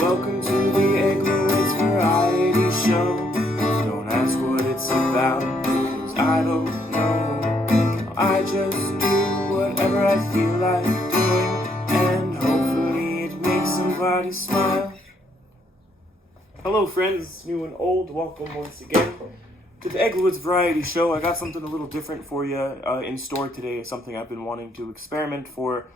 Welcome to the Egglowitz Variety Show. Don't ask what it's about, cause I don't know. I just do whatever I feel like doing, and hopefully it makes somebody smile. Hello friends, new and old, welcome once again to the Egglowitz Variety Show. I got something a little different for you in store today, something I've been wanting to experiment for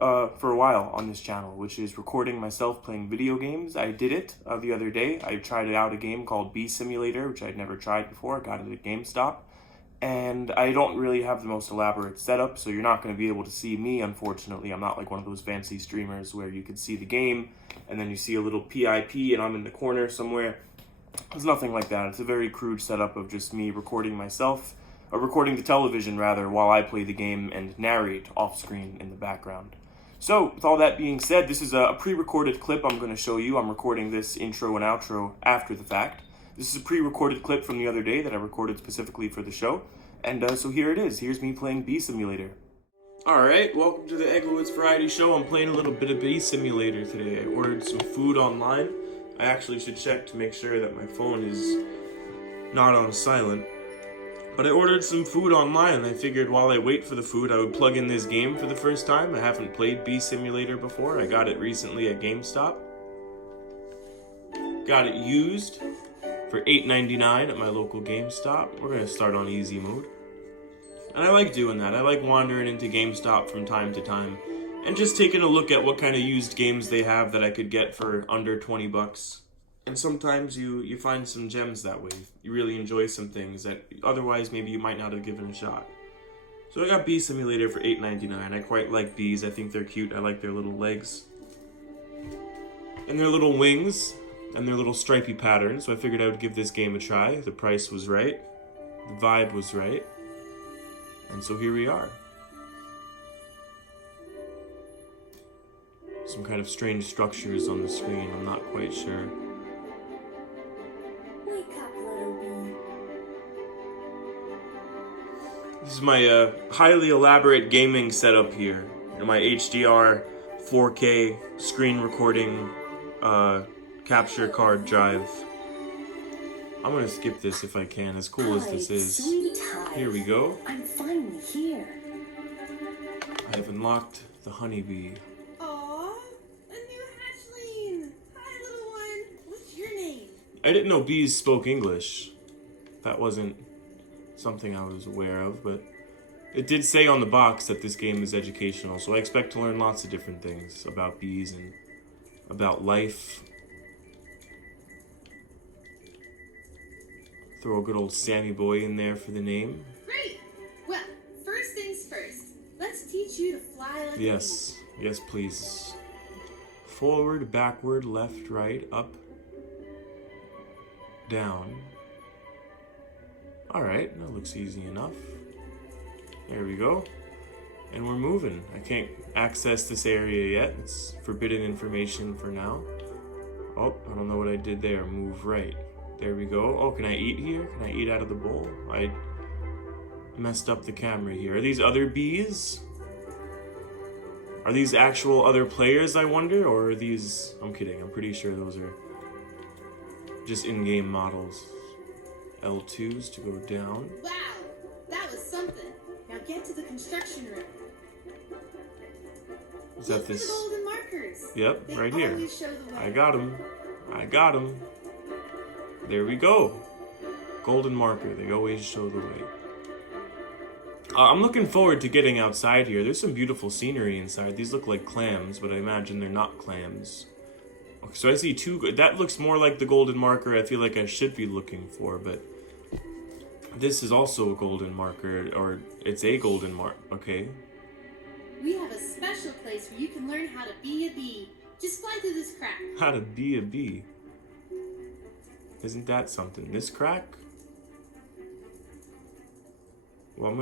a while on this channel, which is recording myself playing video games. I did it the other day. I tried out a game called Bee Simulator, which I'd never tried before. I got it at GameStop. And I don't really have the most elaborate setup, so you're not going to be able to see me, unfortunately. I'm not like one of those fancy streamers where you can see the game, and then you see a little PIP, and I'm in the corner somewhere. It's nothing like that. It's a very crude setup of just me recording myself, or recording the television, rather, while I play the game and narrate off-screen in the background. So, with all that being said, this is a pre-recorded clip I'm going to show you. I'm recording this intro and outro after the fact. This is a pre-recorded clip from the other day that I recorded specifically for the show. And so here it is. Here's me playing Bee Simulator. Alright, welcome to the Egglowitz Variety Show. I'm playing a little bit of Bee Simulator today. I ordered some food online. I actually should check to make sure that my phone is not on silent. But I ordered some food online, and I figured while I wait for the food, I would plug in this game for the first time. I haven't played Bee Simulator before. I got it recently at GameStop. Got it used for $8.99 at my local GameStop. We're going to start on easy mode. And I like doing that. I like wandering into GameStop from time to time and just taking a look at what kind of used games they have that I could get for under 20 bucks. And sometimes you find some gems that way. You really enjoy some things that otherwise maybe you might not have given a shot. So I got Bee Simulator for $8.99. I quite like bees. I think they're cute. I like their little legs and their little wings and their little stripy pattern. So I figured I would give this game a try. The price was right. The vibe was right. And so here we are. Some kind of strange structures on the screen. I'm not quite sure. This is my highly elaborate gaming setup here. My HDR 4K screen recording capture card drive. I'm gonna skip this if I can, as cool as this is. Here we go. I'm finally here. I have unlocked the honeybee. Aww, a new hatchling. Hi, little one. What's your name? I didn't know bees spoke English. That wasn't something I was aware of, but it did say on the box that this game is educational, so I expect to learn lots of different things about bees and about life. Throw a good old Sammy boy in there for the name. Great. Well, first things first. Let's teach you to fly like a bee. Yes, please. Forward, backward, left, right, up, down. Alright, that looks easy enough. There we go. And we're moving. I can't access this area yet. It's forbidden information for now. Oh, I don't know what I did there. Move right. There we go. Oh, can I eat here? Can I eat out of the bowl? I messed up the camera here. Are these other bees? Are these actual other players, I wonder? Or are these... I'm kidding. I'm pretty sure those are just in-game models. L2s to go down. Wow, that was something. Now get to the construction room. Is Look that this? for the golden markers. Yep, They right here. always show the way. I got him. I got him. There we go. Golden marker. They always show the way. I'm looking forward to getting outside here. There's some beautiful scenery inside. These look like clams, but I imagine they're not clams. Okay, so I see two. That looks more like the golden marker I feel like I should be looking for, but this is also a golden marker, or it's a golden mark. Okay. We have a special place where you can learn how to be a bee. Just fly through this crack. How to be a bee. Isn't that something? This crack? Well,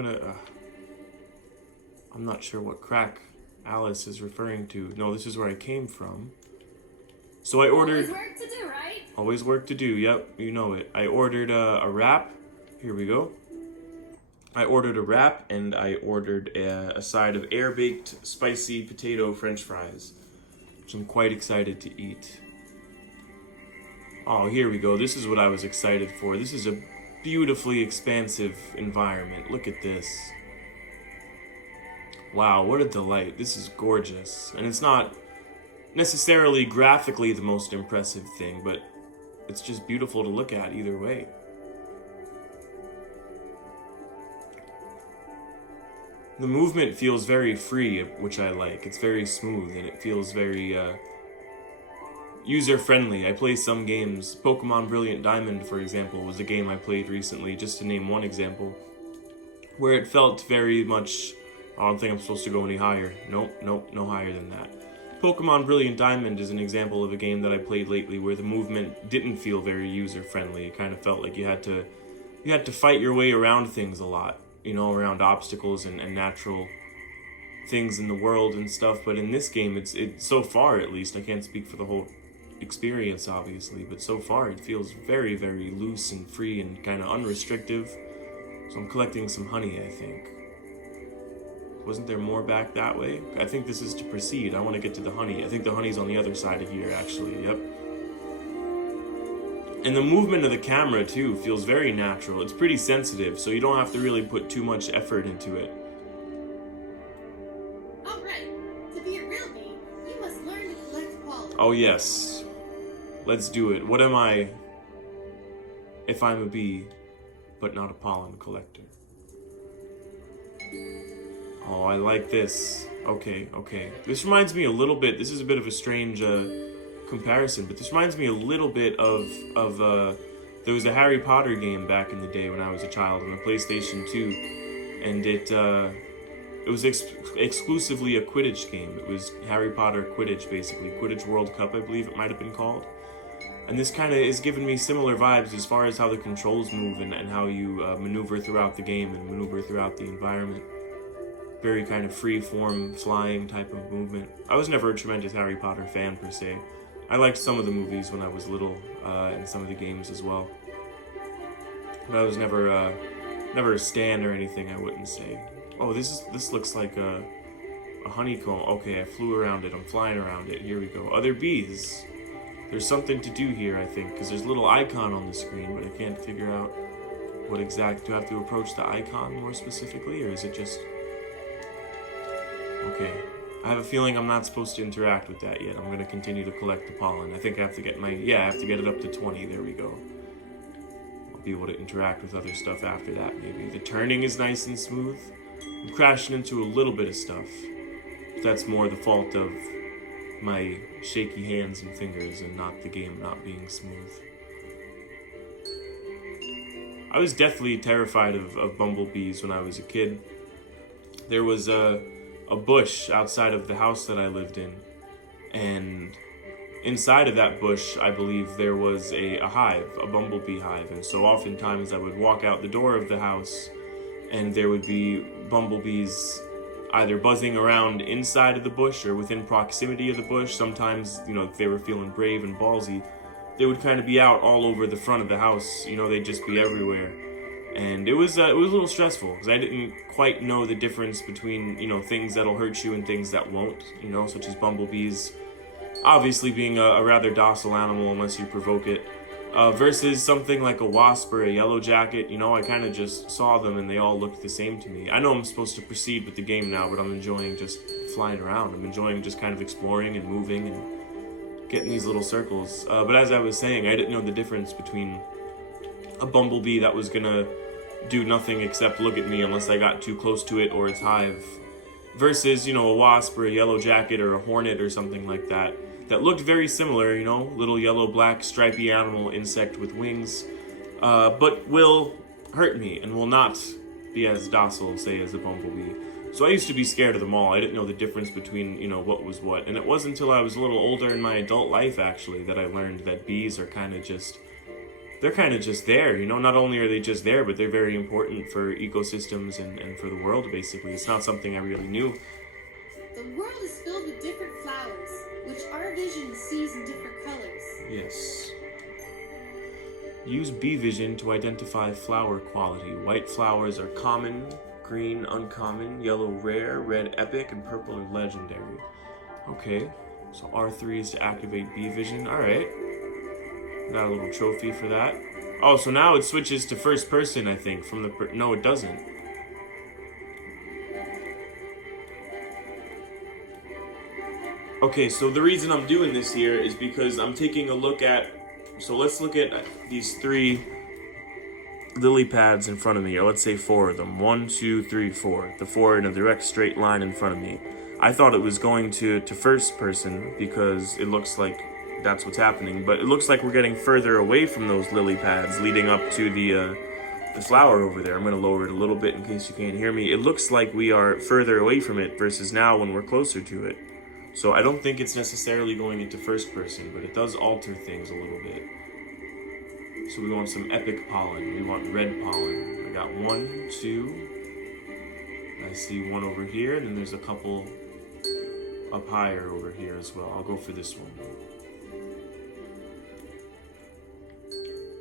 I'm not sure what crack Alice is referring to. No, this is where I came from. So I ordered... Always work to do, right? Always work to do, yep, you know it. I ordered a wrap. Here we go. I ordered a wrap, and I ordered a side of air-baked spicy potato french fries, which I'm quite excited to eat. Oh, here we go. This is what I was excited for. This is a beautifully expansive environment. Look at this. Wow, what a delight. This is gorgeous. And it's not necessarily graphically the most impressive thing, but it's just beautiful to look at either way. The movement feels very free, which I like. It's very smooth, and it feels very user-friendly. I play some games. Pokemon Brilliant Diamond, for example, was a game I played recently, just to name one example, where it felt very much... I don't think I'm supposed to go any higher. Nope, no higher than that. Pokemon Brilliant Diamond is an example of a game that I played lately where the movement didn't feel very user-friendly. It kind of felt like you had to fight your way around things a lot, you know, around obstacles and natural things in the world and stuff. But in this game, it's so far, at least, I can't speak for the whole experience, obviously, but so far it feels very, very loose and free and kind of unrestrictive. So I'm collecting some honey, I think. Wasn't there more back that way? I think this is to proceed. I want to get to the honey. I think the honey's on the other side of here, actually. Yep. And the movement of the camera, too, feels very natural. It's pretty sensitive, so you don't have to really put too much effort into it. Alright, to be a real bee, you must learn to collect pollen. Oh, yes. Let's do it. What am I if I'm a bee, but not a pollen collector? Oh, I like this. Okay. This reminds me a little bit, this is a bit of a strange comparison, but this reminds me a little bit of there was a Harry Potter game back in the day when I was a child on the PlayStation 2, and it was exclusively a Quidditch game. It was Harry Potter Quidditch, basically. Quidditch World Cup, I believe it might have been called. And this kind of is giving me similar vibes as far as how the controls move and how you maneuver throughout the game and maneuver throughout the environment. Very kind of free-form, flying type of movement. I was never a tremendous Harry Potter fan, per se. I liked some of the movies when I was little, and some of the games as well. But I was never a stan or anything, I wouldn't say. Oh, this looks like a honeycomb. Okay, I flew around it. I'm flying around it. Here we go. Other bees. There's something to do here, I think, because there's a little icon on the screen, but I can't figure out what exact... Do I have to approach the icon more specifically, or is it just... Okay, I have a feeling I'm not supposed to interact with that yet. I'm going to continue to collect the pollen. I think I have to get I have to get it up to 20. There we go. I'll be able to interact with other stuff after that, maybe. The turning is nice and smooth. I'm crashing into a little bit of stuff. But that's more the fault of my shaky hands and fingers and not the game not being smooth. I was deathly terrified of bumblebees when I was a kid. There was a bush outside of the house that I lived in, and inside of that bush, I believe there was a hive, a bumblebee hive, and so oftentimes I would walk out the door of the house and there would be bumblebees either buzzing around inside of the bush or within proximity of the bush. Sometimes, you know, if they were feeling brave and ballsy, they would kind of be out all over the front of the house, you know, they'd just be everywhere. And it was a little stressful because I didn't quite know the difference between, you know, things that'll hurt you and things that won't, you know, such as bumblebees obviously being a rather docile animal unless you provoke it, versus something like a wasp or a yellow jacket. You know, I kind of just saw them and they all looked the same to me. I know I'm supposed to proceed with the game now, but I'm enjoying just flying around. I'm enjoying just kind of exploring and moving and getting these little circles. But as I was saying, I didn't know the difference between a bumblebee that was gonna do nothing except look at me unless I got too close to it or its hive, versus, you know, a wasp or a yellow jacket or a hornet or something like that looked very similar, you know, little yellow, black, stripy animal, insect with wings, but will hurt me and will not be as docile, say, as a bumblebee. So I used to be scared of them all. I didn't know the difference between, you know, what was what. And it wasn't until I was a little older in my adult life, actually, that I learned that bees are kind of just... They're kind of just there, you know. Not only are they just there, but they're very important for ecosystems and for the world, basically. It's not something I really knew. The world is filled with different flowers, which our vision sees in different colors. Yes. Use bee vision to identify flower quality. White flowers are common, green uncommon, yellow rare, red epic, and purple are legendary. Okay, so R3 is to activate bee vision. Alright. Got a little trophy for that. Oh, so now it switches to first person, I think, from the... No, it doesn't. Okay, so the reason I'm doing this here is because I'm taking a look at... So let's look at these 3 lily pads in front of me, or let's say 4 of them. 1, 2, 3, 4. The 4 in a direct straight line in front of me. I thought it was going to first person because it looks like that's what's happening, but it looks like we're getting further away from those lily pads leading up to the flower over there. I'm going to lower it a little bit in case you can't hear me. It looks like we are further away from it versus now when we're closer to it. So I don't think it's necessarily going into first person, but it does alter things a little bit. So we want some epic pollen. We want red pollen. I got 1, 2. I see 1 over here, and then there's a couple up higher over here as well. I'll go for this one.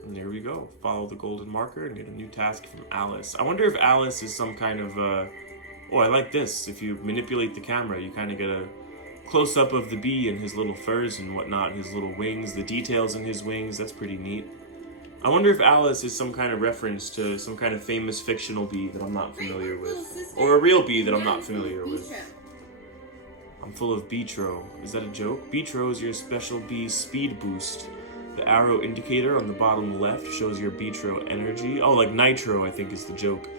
And there we go. Follow the golden marker and get a new task from Alice. I wonder if Alice is some kind of... Oh, I like this. If you manipulate the camera, you kind of get a close-up of the bee and his little furs and whatnot, his little wings, the details in his wings. That's pretty neat. I wonder if Alice is some kind of reference to some kind of famous fictional bee that I'm not familiar with. Or a real bee that I'm not familiar with. I'm full of Beetro. Is that a joke? Beetro is your special bee speed boost. The arrow indicator on the bottom left shows your Beetro energy. Oh, like nitro, I think is the joke.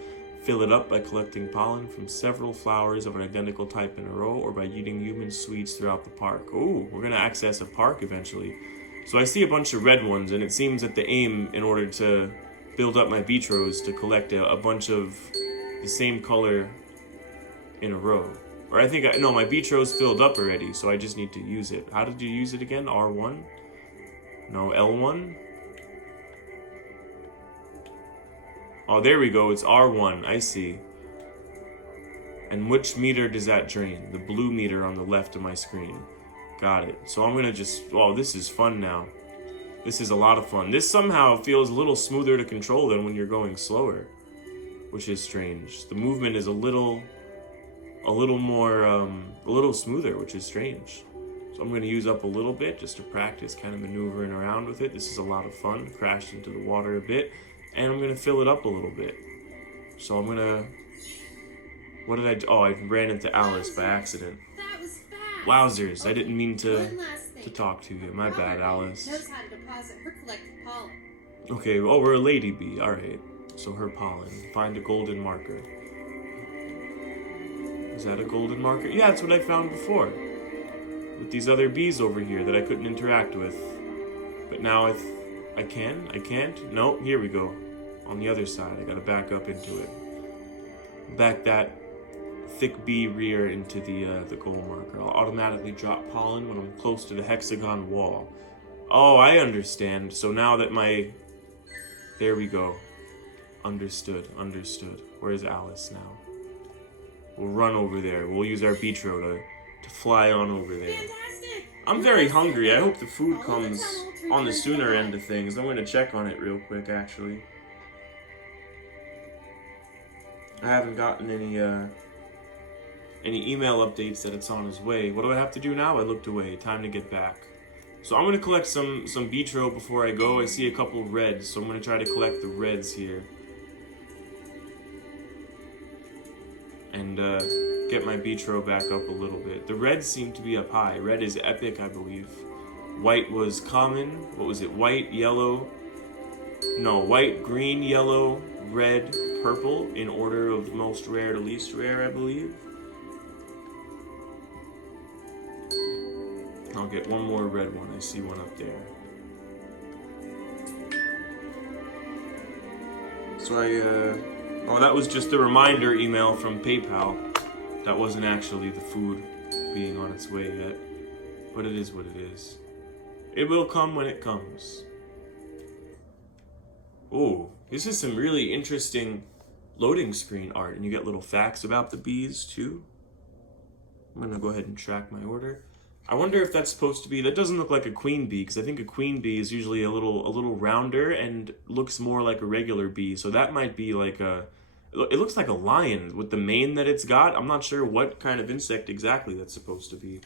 Fill it up by collecting pollen from several flowers of an identical type in a row or by eating human sweets throughout the park. Ooh, we're gonna access a park eventually. So I see a bunch of red ones, and it seems that the aim in order to build up my Beetro is to collect a bunch of the same color in a row. Or I think, no, my Beetro's filled up already, so I just need to use it. How did you use it again? R1? No, L1? Oh, there we go. It's R1. I see. And which meter does that drain? The blue meter on the left of my screen. Got it. So I'm going to just... Oh, this is fun now. This is a lot of fun. This somehow feels a little smoother to control than when you're going slower, which is strange. The movement is a little more, a little smoother, which is strange. So I'm going to use up a little bit just to practice kind of maneuvering around with it. This is a lot of fun. Crashed into the water a bit. And I'm going to fill it up a little bit. So I'm going to... What did I do? Oh, I ran into Alice by accident. That was fast. Wowzers, I didn't mean to One last thing. talk to you. My bad, Alice. Knows how to deposit her collected pollen. Okay, oh, we're a lady bee. Alright. So her pollen. Find a golden marker. Is that a golden marker? Yeah, that's what I found before. With these other bees over here that I couldn't interact with. But now I can? I can't? No, here we go. On the other side, I gotta back up into it. Back that thick bee rear into the goal marker. I'll automatically drop pollen when I'm close to the hexagon wall. Oh, I understand. So now that my... There we go. Understood. Where's Alice now? We'll run over there. We'll use our Beetro to fly on over there. Fantastic! I'm very hungry. I hope the food comes on the sooner end of things. I'm going to check on it real quick, actually. I haven't gotten any email updates that it's on its way. What do I have to do now? I looked away. Time to get back. So I'm going to collect some Beetro before I go. I see a couple reds, so I'm going to try to collect the reds here. And get my Beetro back up a little bit. The reds seem to be up high. Red is epic, I believe. White was common. What was it? White, yellow. No, white, green, yellow, red, purple in order of most rare to least rare, I believe. I'll get one more red one. I see one up there. So oh, that was just a reminder email from PayPal. That wasn't actually the food being on its way yet. But it is what it is. It will come when it comes. Oh, this is some really interesting loading screen art. And you get little facts about the bees, too. I'm going to go ahead and track my order. I wonder if that's supposed to be... That doesn't look like a queen bee, because I think a queen bee is usually a little rounder and looks more like a regular bee. So that might be like a... It looks like a lion with the mane that it's got. I'm not sure what kind of insect exactly that's supposed to be.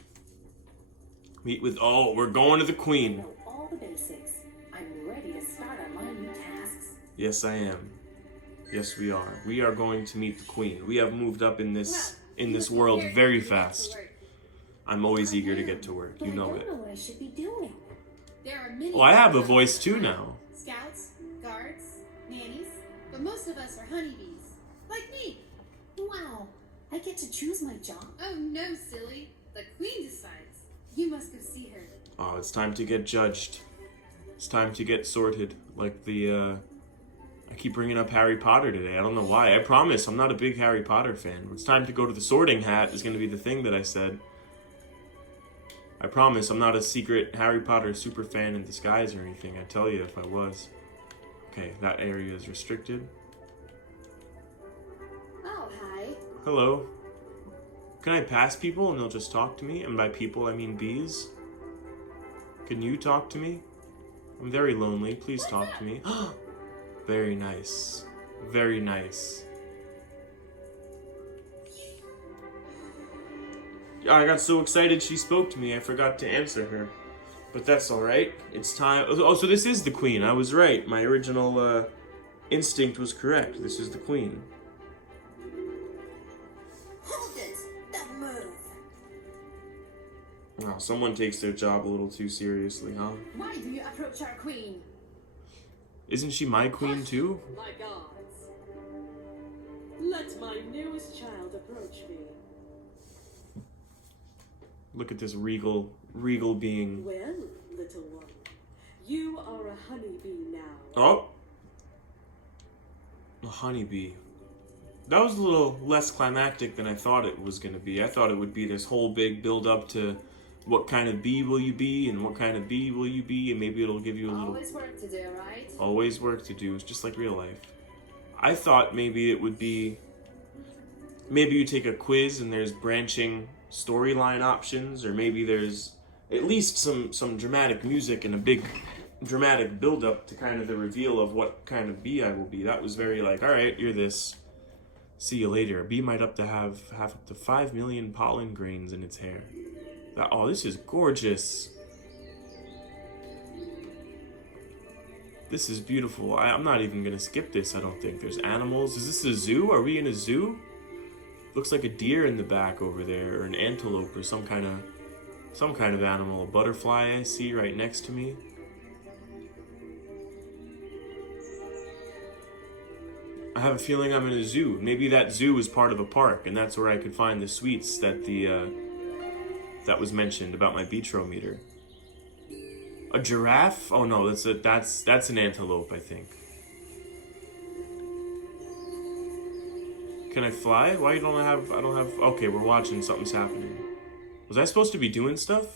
Meet with... Oh, we're going to the queen. I know all the basics. I'm Yes, I am. Yes, we are. We are going to meet the queen. We have moved up in this world very fast. I'm always eager to get to work. You know it. I don't know what I should be doing. There are many. Oh, I have a voice too now. Scouts, guards, nannies, but most of us are honeybees, like me. Wow, I get to choose my job? Oh no, silly. The queen decides. You must go see her. Oh, it's time to get judged. It's time to get sorted. Like the, I keep bringing up Harry Potter today. I don't know why. I promise I'm not a big Harry Potter fan. It's time to go to the sorting hat is going to be the thing that I said. I promise I'm not a secret Harry Potter super fan in disguise or anything. I tell you if I was. Okay, that area is restricted. Oh, hi. Hello. Can I pass people and they'll just talk to me? And by people, I mean bees. Can you talk to me? I'm very lonely. Please talk to me. Very nice. Very nice. I got so excited she spoke to me, I forgot to answer her. But that's alright. It's time. Oh, so this is the queen. I was right. My original instinct was correct. This is the queen. Hold it! Don't move! Wow, someone takes their job a little too seriously, huh? Why do you approach our queen? Isn't she my queen too? My gods, let my newest child approach me. Look at this regal being. Well, little one, you are a honeybee now. Oh! A honeybee. That was a little less climactic than I thought it was going to be. I thought it would be this whole big build up to what kind of bee will you be and what kind of bee will you be, and maybe it'll give you a little... Always work to do, right? Always work to do. It's just like real life. I thought maybe it would be... Maybe you take a quiz and there's branching storyline options, or maybe there's at least some dramatic music and a big dramatic build-up to kind of the reveal of what kind of bee I will be. That was very like, alright, you're this. See you later. A bee might have up to 5 million pollen grains in its hair. Oh, this is gorgeous. This is beautiful. I'm not even gonna skip this, I don't think. There's animals. Is this a zoo? Are we in a zoo? Looks like a deer in the back over there, or an antelope, or some kind of animal. A butterfly I see right next to me. I have a feeling I'm in a zoo. Maybe that zoo is part of a park, and that's where I could find the sweets that that was mentioned about my beatrometer. A giraffe? Oh no, that's an antelope, I think. Can I fly? Why don't I have... Okay, we're watching. Something's happening. Was I supposed to be doing stuff?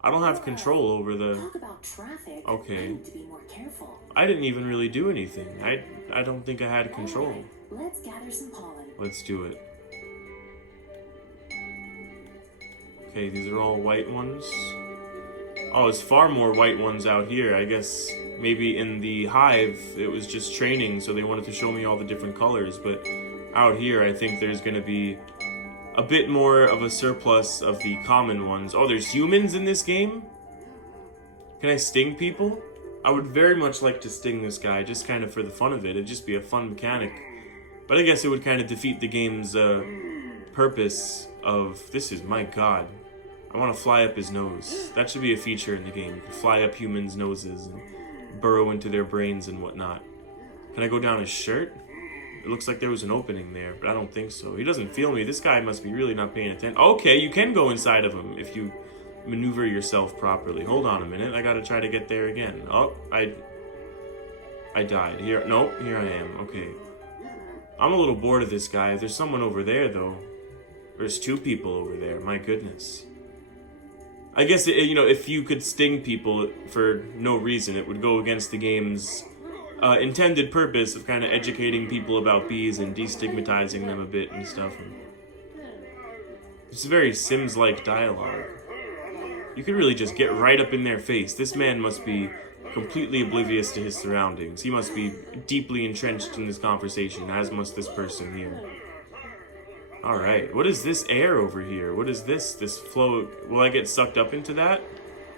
I don't have control over the... Talk about traffic. Okay. I need to be more careful. I didn't even really do anything. I don't think I had control. Alright, let's gather some pollen. Let's do it. Okay, these are all white ones. Oh, there's far more white ones out here. I guess maybe in the hive it was just training, so they wanted to show me all the different colors. But out here, I think there's going to be a bit more of a surplus of the common ones. Oh, there's humans in this game? Can I sting people? I would very much like to sting this guy, just kind of for the fun of it. It'd just be a fun mechanic. But I guess it would kind of defeat the game's purpose of... This is... My god. I want to fly up his nose. That should be a feature in the game. You can fly up humans' noses and burrow into their brains and whatnot. Can I go down his shirt? It looks like there was an opening there, but I don't think so. He doesn't feel me. This guy must be really not paying attention. Okay, you can go inside of him if you maneuver yourself properly. Hold on a minute. I gotta try to get there again. Oh, I died. Here, nope, here I am. Okay. I'm a little bored of this guy. There's someone over there, though. There's two people over there. My goodness. I guess, you know, if you could sting people for no reason, it would go against the game's intended purpose of kind of educating people about bees and destigmatizing them a bit and stuff. It's very Sims-like dialogue. You could really just get right up in their face. This man must be completely oblivious to his surroundings. He must be deeply entrenched in this conversation, as must this person here. Alright, what is this air over here? What is this? This flow... Will I get sucked up into that?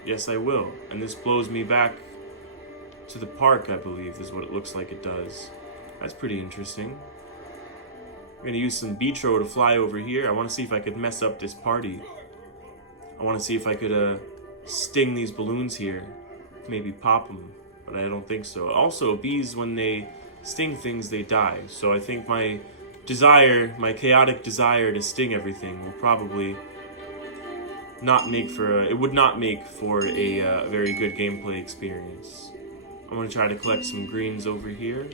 Yes, I will. And this blows me back to the park, I believe, is what it looks like it does. That's pretty interesting. I'm gonna use some Beatro to fly over here. I want to see if I could mess up this party. I want to see if I could sting these balloons here. Maybe pop them, but I don't think so. Also, bees, when they sting things, they die. So I think my desire, my chaotic desire to sting everything will probably not make for it would not make for a very good gameplay experience. I'm gonna try to collect some greens over here.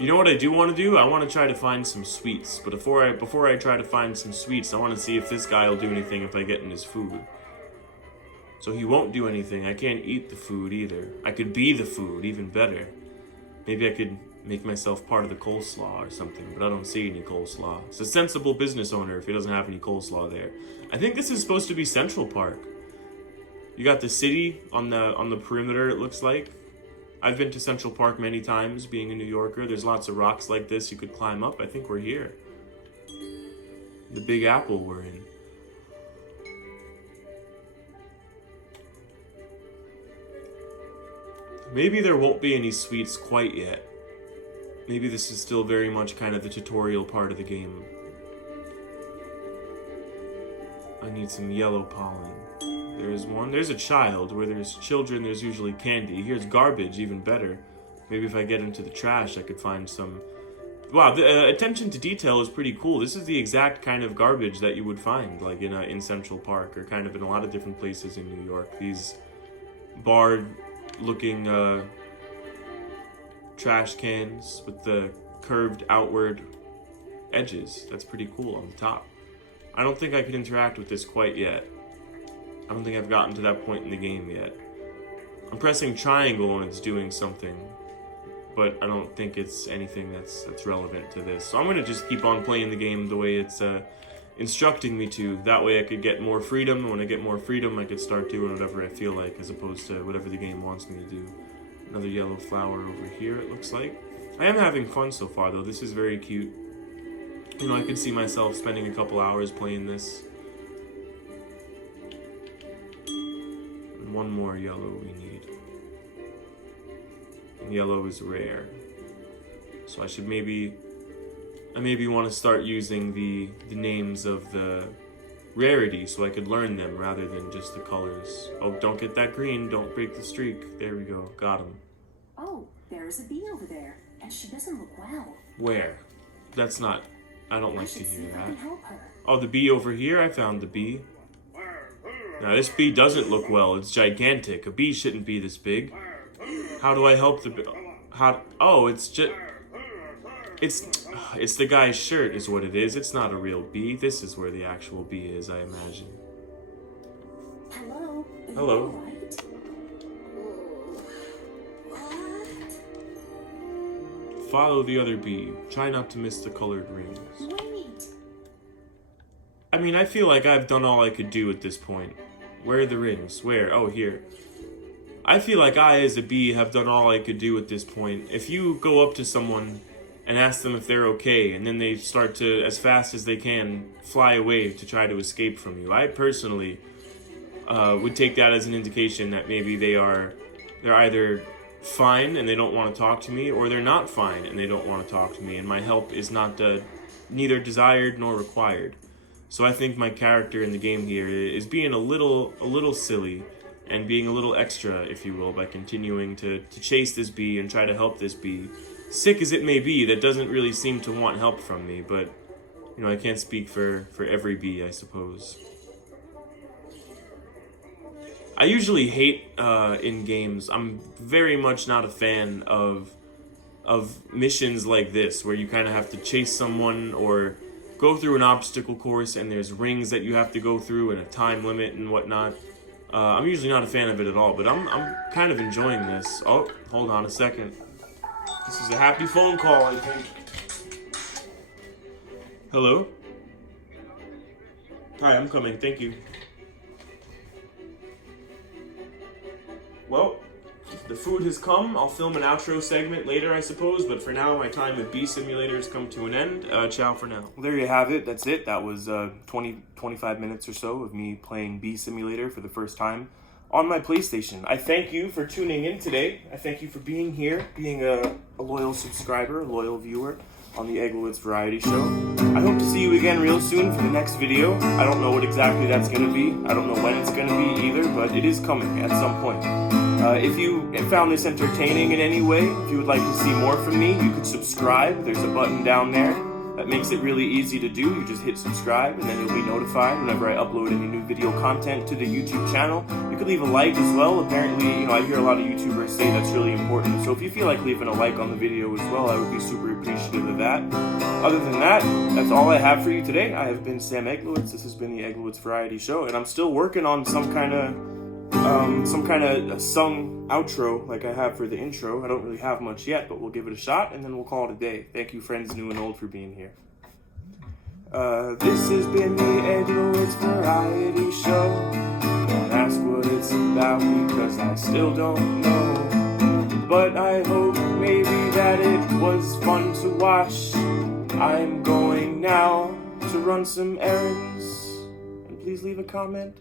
You know what I do want to do? I want to try to find some sweets. But before I try to find some sweets, I want to see if this guy will do anything if I get in his food. So he won't do anything. I can't eat the food either. I could be the food, even better. Maybe I could make myself part of the coleslaw or something, but I don't see any coleslaw. It's a sensible business owner if he doesn't have any coleslaw there. I think this is supposed to be Central Park. You got the city on the perimeter, it looks like. I've been to Central Park many times, being a New Yorker. There's lots of rocks like this you could climb up. I think we're here. The Big Apple we're in. Maybe there won't be any sweets quite yet. Maybe this is still very much kind of the tutorial part of the game. I need some yellow pollen. There's one. There's a child. Where there's children, there's usually candy. Here's garbage, even better. Maybe if I get into the trash, I could find some... Wow, the attention to detail is pretty cool. This is the exact kind of garbage that you would find, like in Central Park, or kind of in a lot of different places in New York. These barred-looking trash cans with the curved outward edges. That's pretty cool on the top. I don't think I could interact with this quite yet. I don't think I've gotten to that point in the game yet. I'm pressing triangle and it's doing something, but I don't think it's anything that's relevant to this. So I'm going to just keep on playing the game the way it's instructing me to. That way I could get more freedom, and when I get more freedom I could start doing whatever I feel like, as opposed to whatever the game wants me to do. Another yellow flower over here, it looks like. I am having fun so far, though. This is very cute. You know, I could see myself spending a couple hours playing this. One more yellow we need. And yellow is rare. So I maybe want to start using the names of the rarity so I could learn them rather than just the colors. Oh, don't get that green. Don't break the streak. There we go. Got him. Oh, there's a bee over there, and she doesn't look well. Where? That's not... I don't like to should see hear if I that. can help her. Oh, the bee over here? I found the bee. Now, this bee doesn't look well. It's gigantic. A bee shouldn't be this big. How do I help the bee? Oh, it's just... It's the guy's shirt is what it is. It's not a real bee. This is where the actual bee is, I imagine. Hello? Are you Hello. all right? What? Follow the other bee. Try not to miss the colored rings. Wait. I mean, I feel like I've done all I could do at this point. Where are the rings? Where? Oh, here. I feel like I, as a bee, have done all I could do at this point. If you go up to someone and ask them if they're okay, and then they start to, as fast as they can, fly away to try to escape from you, I personally would take that as an indication that maybe they're either fine and they don't want to talk to me, or they're not fine and they don't want to talk to me, and my help is not neither desired nor required. So I think my character in the game here is being a little silly, and being a little extra, if you will, by continuing to chase this bee and try to help this bee. Sick as it may be, that doesn't really seem to want help from me, but, you know, I can't speak for every bee, I suppose. I usually hate in games. I'm very much not a fan of missions like this, where you kind of have to chase someone or go through an obstacle course and there's rings that you have to go through and a time limit and whatnot. I'm usually not a fan of it at all, but I'm kind of enjoying this. Oh, hold on a second. This is a happy phone call, I think. Hello? Hi, I'm coming. Thank you. Well, the The food has come. I'll film an outro segment later, I suppose, but for now, my time with Bee Simulator has come to an end. Ciao for now. Well, there you have it. That's it. That was 25 minutes or so of me playing Bee Simulator for the first time on my PlayStation. I thank you for tuning in today. I thank you for being here, being a loyal subscriber, a loyal viewer on the Egglewoods Variety Show. I hope to see you again real soon for the next video. I don't know what exactly that's going to be. I don't know when it's going to be either, but it is coming at some point. If you found this entertaining in any way, if you would like to see more from me, you could subscribe. There's a button down there that makes it really easy to do. You just hit subscribe and then you'll be notified whenever I upload any new video content to the YouTube channel. You could leave a like as well. Apparently, I hear a lot of YouTubers say that's really important. So if you feel like leaving a like on the video as well, I would be super appreciative of that. Other than that, that's all I have for you today. I have been Sam Egglewoods. This has been the Egglewoods Variety Show, and I'm still working on some kind of sung outro like I have for the intro. I don't really have much yet, but we'll give it a shot and then we'll call it a day. Thank you, friends new and old, for being here. This has been the Egglewoods Variety Show. Don't ask what it's about because I still don't know, but I hope maybe that it was fun to watch. I'm going now to run some errands, and please leave a comment.